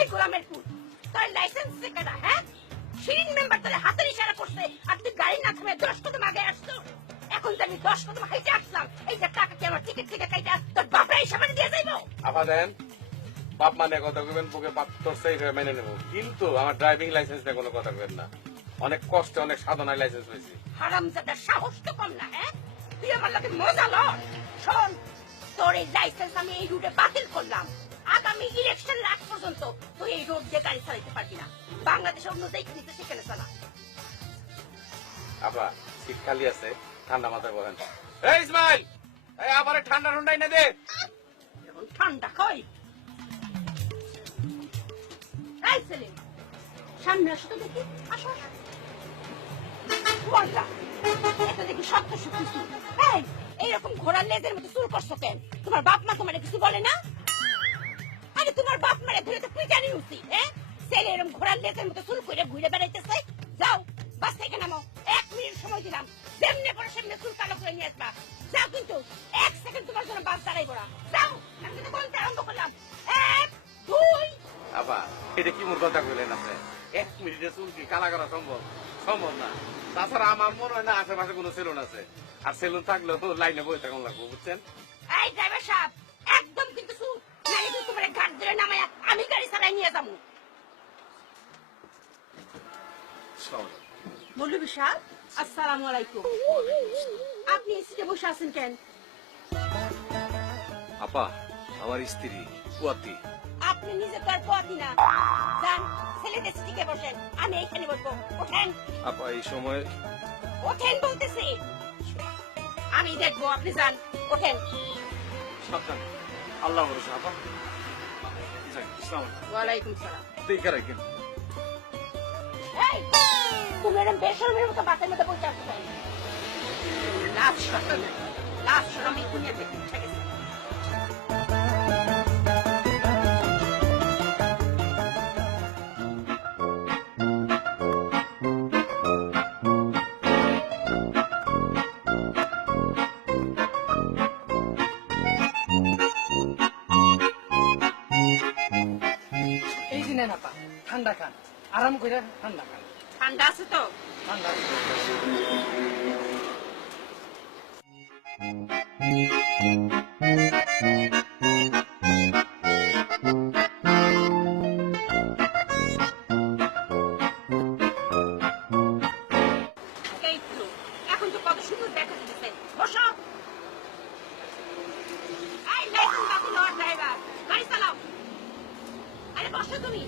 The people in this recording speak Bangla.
এই গোলামের পুত, তোর লাইসেন্স কেডা? হ্যাঁ, শিরিন মেম্বার তোর হাতের ইশারা করছে আর তুই গাড়ি না থামে 10 কদম আগে আসছো। এখন তো আমি 10 কদম হাইটে আসলাম, এই যে টাকা কি আমার টিকিট থেকে কাইটা তোর বাপরা হিসাবে দিয়ে যাইবো? আপা দেন, বাপ মানে কথা কইবেন, বুকে বাপ তোর সেই মেনে নেবো, কিন্তু আমার ড্রাইভিং লাইসেন্স নিয়ে কোনো কথা কইবেন না। অনেক কষ্টে অনেক সাধনায় লাইসেন্স হয়েছে। হারামজাদার সাহস তো কম না। হ্যাঁ, তুই আমার লোকে মজা লর। শোন, তোর এই লাইসেন্স আমি এই রুটে বাতিল করলাম। আগামী ইলেকশন আগ পর্যন্ত তুই এই রোড দিয়ে গাড়ি চালাতে পারবি না। বাংলাদেশের অন্য দেশে সেখানে চালা। আপা সিট খালি আছে, ঠান্ডা মাথায় বলেন। এই ইসমাইল, এই আবার ঠান্ডা ঠান্ডা এনে দে। এখন ঠান্ডা খাই। এই সেলিম, সামনে আসো তো দেখি। আসো আসো। বললা, এটা দেখি শক্ত শক্ত চুল। এই, এইরকম ঘোড়ার লেজের মতো চুল করছো কেন? তোমার বাপ মা তোমার কিছু বলে না? আরে তোমার বাপ মারে ধরে তো পিটানি উচিত। হ্যাঁ, ছেলে এরকম ঘোড়ার লেজের মতো চুল করে ঘুরে বেড়াইতেছে। যাও, বাস থেকে নামো। 1 মিনিট সময় দিলাম, যেমনে করে সেমনে চুল কালো করে নিয়ে আসবা। যাও, কিন্তু 1 সেকেন্ড তোমার জন্য বাস দাঁড়াইবো না। যাও, আমি কিন্তু বলতে আরম্ভ করলাম। 1, 2। আপা এটা কি মোর কথা কইলেন আপনি? 1 মিনিটে চুল কি কালা করা সম্ভব? সম্ভব না। তাছাড়া আমার মনে হয় না আশেপাশে কোনো সেলুন আছে, আর সেলুন থাকলেও লাইনে বসে থাকুন লাগবো, বুঝছেন? এই ড্রাইভার সাহেব, একদম কিন্তু চুপ, নাইলে কিন্তু তোমার ঘাট ধরে নামায়া আমি গাড়ি চালাই নিয়ে যাবো। মৌলভী সাহেব, আসসালামু আলাইকুম। আপনি সিটে বসে আছেন কেন? আপা আমার স্ত্রী কুয়াতি। আপনি নিজে তো আর পথই না। যান, ছেলেদের সিটে বসেন, আমি এইখানে বসবো। ওঠেন, আপা এই সময় ওঠেন বলতেছি। আমি দেখবো, আপনি যান, ওঠেন। সাবধান, আল্লাহ ভরসা। আপা ইসলাম ওয়ালাইকুম সালাম। দেখে রাখেন। এই, তুমি এরকম বেশরমের মতো বাসের মধ্যে বসে আসছো কেন? লাশ শরম, লাশ শরম এই দুনিয়াতে উঠে গেছে। এই দিনে না পা ঠান্ডা খান, আরাম করে ঠান্ডা খান। ঠান্ডা আছে তো? ঠান্ডা এই তো, এখন তো কত সুন্দর দেখা দিতেছে। বসো। এই লাইসেন্স বাতিল হওয়ার ড্রাইভার, গাড়ি চালাও। আরে বসো তুমি।